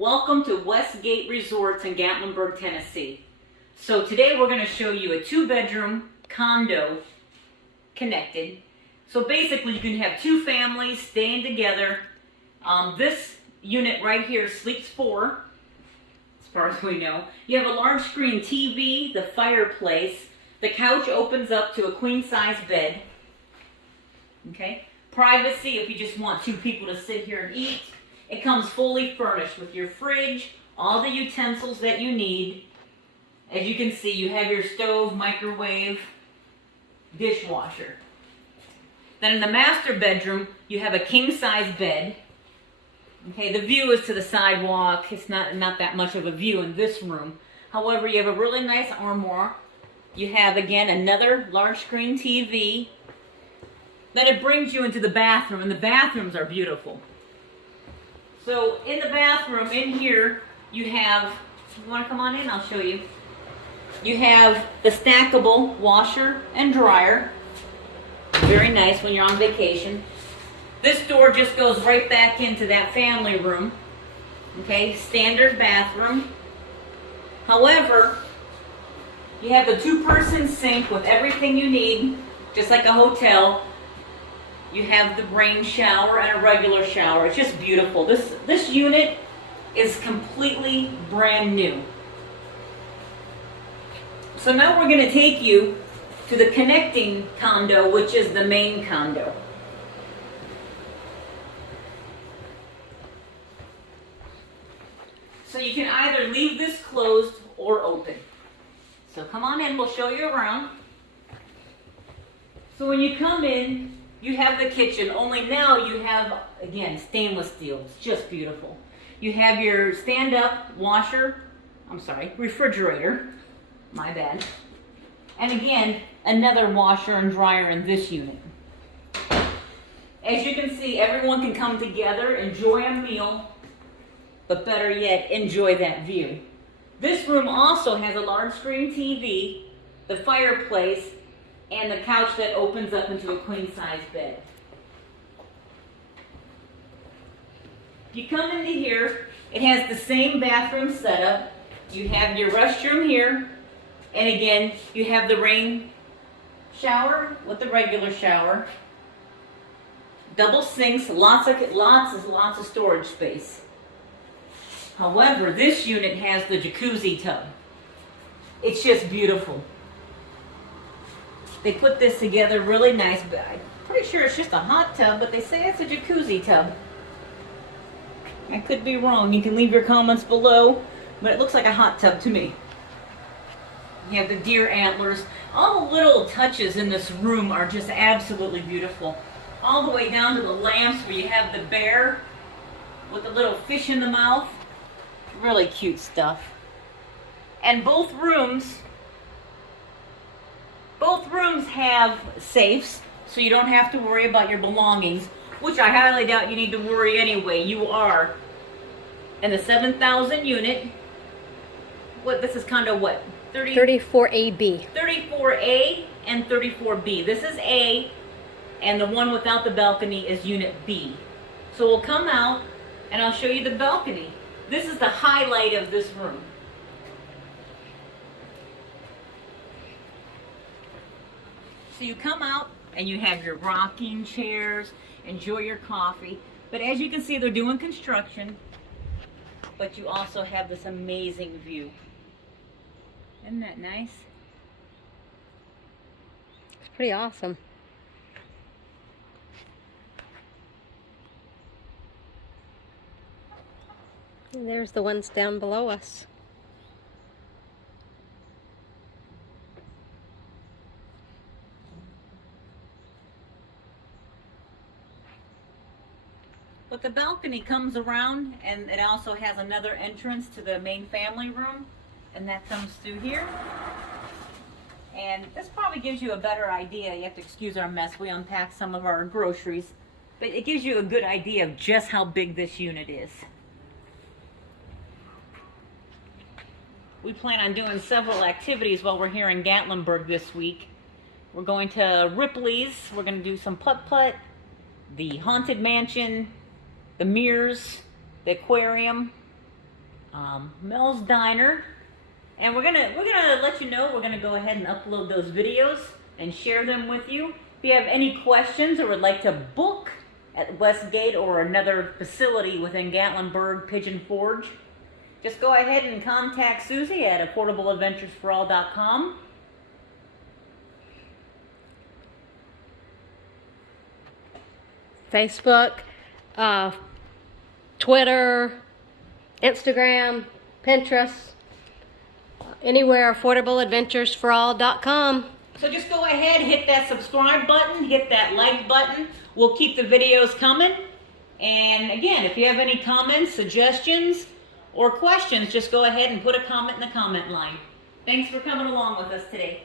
Welcome to Westgate Resorts in Gatlinburg, Tennessee. So today we're going to show you a 2-bedroom condo connected. So basically you can have 2 families staying together. This unit right here sleeps 4, as far as we know. You have a large screen TV, the fireplace. The couch opens up to a queen-size bed. Okay. Privacy if you just want 2 people to sit here and eat. It comes fully furnished with your fridge, all the utensils that you need. As you can see, you have your stove, microwave, dishwasher. Then in the master bedroom, you have a king-size bed. Okay, the view is to the sidewalk. It's not that much of a view in this room. However, you have a really nice armoire. You have, again, another large screen TV. Then it brings you into the bathroom, and the bathrooms are beautiful. So in the bathroom, in here, you have, you want to come on in? I'll show you. You have the stackable washer and dryer. Very nice when you're on vacation. This door just goes right back into that family room. Okay, standard bathroom. However, you have the 2-person sink with everything you need, just like a hotel. You have the rain shower and a regular shower. It's just beautiful. This unit is completely brand new. So now we're going to take you to the connecting condo, which is the main condo. So you can either leave this closed or open. So come on in, we'll show you around. So when you come in, you have the kitchen, only now you have, again, stainless steel. It's just beautiful. You have your stand-up refrigerator. My bad. And again, another washer and dryer in this unit. As you can see, everyone can come together, enjoy a meal, but better yet, enjoy that view. This room also has a large screen TV, the fireplace, and the couch that opens up into a queen-size bed. You come into here, it has the same bathroom setup. You have your restroom here, and again, you have the rain shower with the regular shower. Double sinks, lots of storage space. However, this unit has the jacuzzi tub. It's just beautiful. They put this together really nice, but I'm pretty sure it's just a hot tub, but they say it's a jacuzzi tub. I could be wrong. You can leave your comments below, but it looks like a hot tub to me. You have the deer antlers. All the little touches in this room are just absolutely beautiful. All the way down to the lamps where you have the bear with the little fish in the mouth. Really cute stuff. And both rooms have safes, so you don't have to worry about your belongings, which I highly doubt you need to worry anyway. You are in the 7,000 unit. What, this is condo what? 34AB. 34A and 34B. This is A, and the one without the balcony is unit B. So we'll come out and I'll show you the balcony. This is the highlight of this room. So you come out and you have your rocking chairs, enjoy your coffee. But as you can see, they're doing construction, but you also have this amazing view. Isn't that nice? It's pretty awesome. And there's the ones down below us. But the balcony comes around, and it also has another entrance to the main family room, and that comes through here. And this probably gives you a better idea. You have to excuse our mess. We unpacked some of our groceries, but it gives you a good idea of just how big this unit is. We plan on doing several activities while we're here in Gatlinburg this week. We're going to Ripley's. We're going to do some putt-putt, the Haunted Mansion, the mirrors, the aquarium, Mel's Diner. And we're gonna let you know, we're gonna go ahead and upload those videos and share them with you. If you have any questions or would like to book at Westgate or another facility within Gatlinburg, Pigeon Forge, just go ahead and contact Susie at affordableadventuresforall.com. Facebook, Twitter, Instagram, Pinterest, anywhere affordableadventuresforall.com. So just go ahead, hit that subscribe button, hit that like button. We'll keep the videos coming. And again, if you have any comments, suggestions, or questions, just go ahead and put a comment in the comment line. Thanks for coming along with us today.